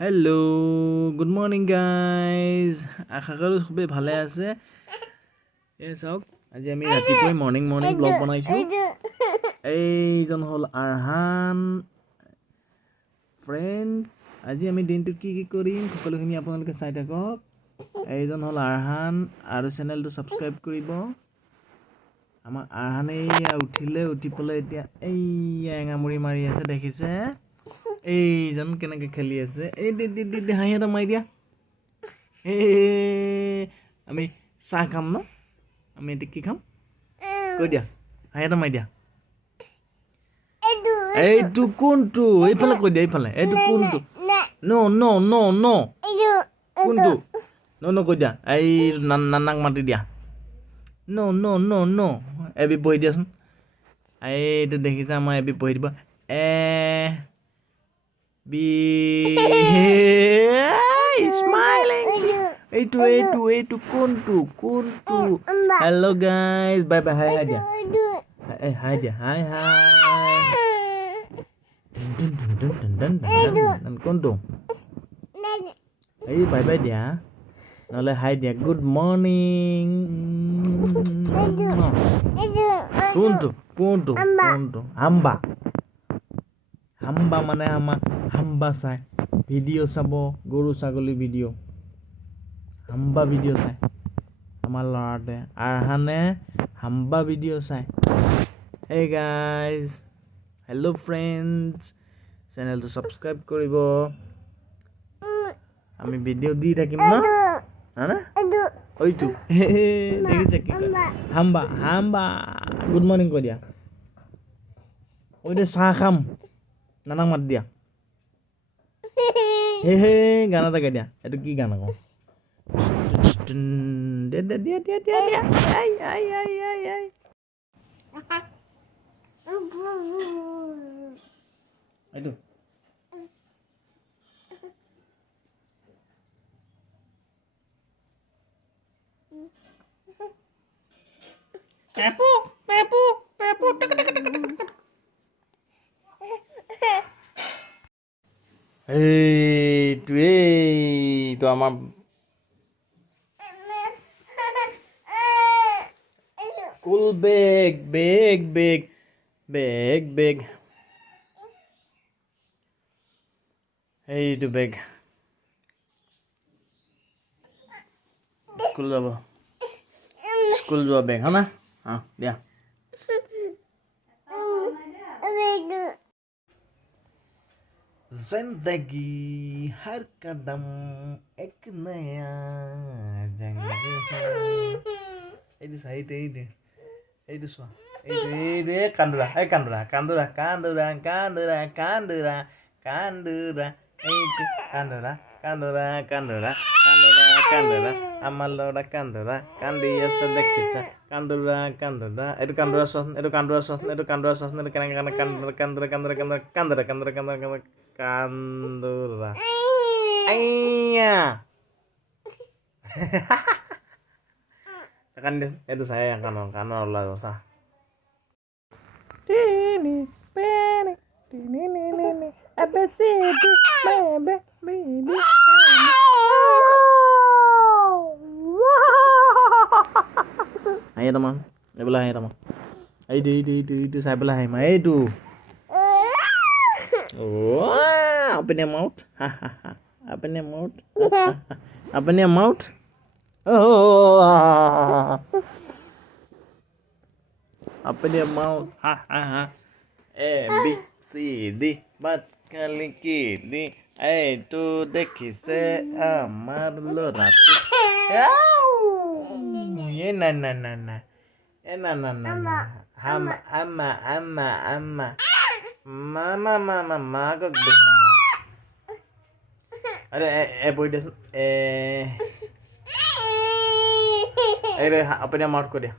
Hello' good morning guys আশা কৰোঁ চবেই ভালে আছে চাওক আজি আমি ৰাতিপুৱাই মৰ্ণিং ব্লগ বনাইছোঁ এইজন হ'ল আৰহান ফ্ৰেণ্ড আজি আমি দিনটোত কি কৰিম সকলোখিনি আপোনালোকে চাই থাকক এইজন হ'ল আৰহান আৰু চেনেলটো ছাবস্ক্ৰাইব কৰিব আমাৰ আৰহানে এয়া উঠিলে উঠি পেলাই এতিয়া এইয়া এঙামুৰি মাৰি আছে দেখিছে এইজন কেনেকৈ খেলি আছে এই দি হাঁহি এটা মাৰি দিয়া আমি চাহ খাম ন আমি এতিয়া কি খাম কৈ দিয়া হাঁহি এটা মাৰি দিয়া এইটো কোনটো এইফালে কৈ দিয়া এইফালে এইটো কোনটো ন কোনটো ন কৈ দিয়া এই নানাক মাতি দিয়া ন এবি পঢ়ি দিয়াচোন এইটো দেখিছা আমাৰ এবি পঢ়ি দিব Be smiling. Itu kuntu. Hello guys, bye hi aja. Hi aja, hi. Dan kuntu. Bye dia. Nole hi dia. Good morning. Kuntu. হাম্বা মানে আমাৰ হাম্বা চাই ভিডিঅ' চাব গৰু ছাগলী ভিডিঅ' হাম্বা ভিডিঅ' চাই আমাৰ ল'ৰাটোৱে আৰহানে হাম্বা ভিডিঅ' চাই হে গাইজ হেল্ল' ফ্ৰেণ্ডছ চেনেলটো ছাবস্ক্ৰাইব কৰিব আমি ভিডিঅ' দি থাকিম ন হয়তো দেখিছে কি হাম্বা গুড মৰ্ণিং কৈ দিয়া ঐ দে চাহ খাম নানাক মাত দিয়া গান এটা গাই দিয়া এইটো কি গান আকৌ এইটো পেপু এইটো আমাৰ স্কুল বেগ এইটো বেগ স্কুল যোৱা বেগ হা না দিয়া जिंदगी हर कदम एक नया जंग है এইটো চাইতে এইটো চোৱা এইটো কান্দুৰা এইটো কান্দুৰা আমাৰ ল'ৰা কান্দুৰা কান্দি আছে দেখিছা কান্দুৰা এইটো কান্দুৰা চোৱাচোন এইটো কান্দুৰা চোৱাচোন এইটো কেনেকৈ কান্দুৰা কান্দি এইটো চাই কাণৰ ওলাই চা হাঁহি এটা মান এইবিলাক হাঁহি এটা মান এইটো চাই পেলাই হাঁহি মা এইটো open your mouth open your mouth open your mouth open your mouth A B C D বাট খালি কি দি এইটো দেখিছে আমাৰ ল'ৰাটো না আমা mama kok bisa ada boy des apa dia mau dia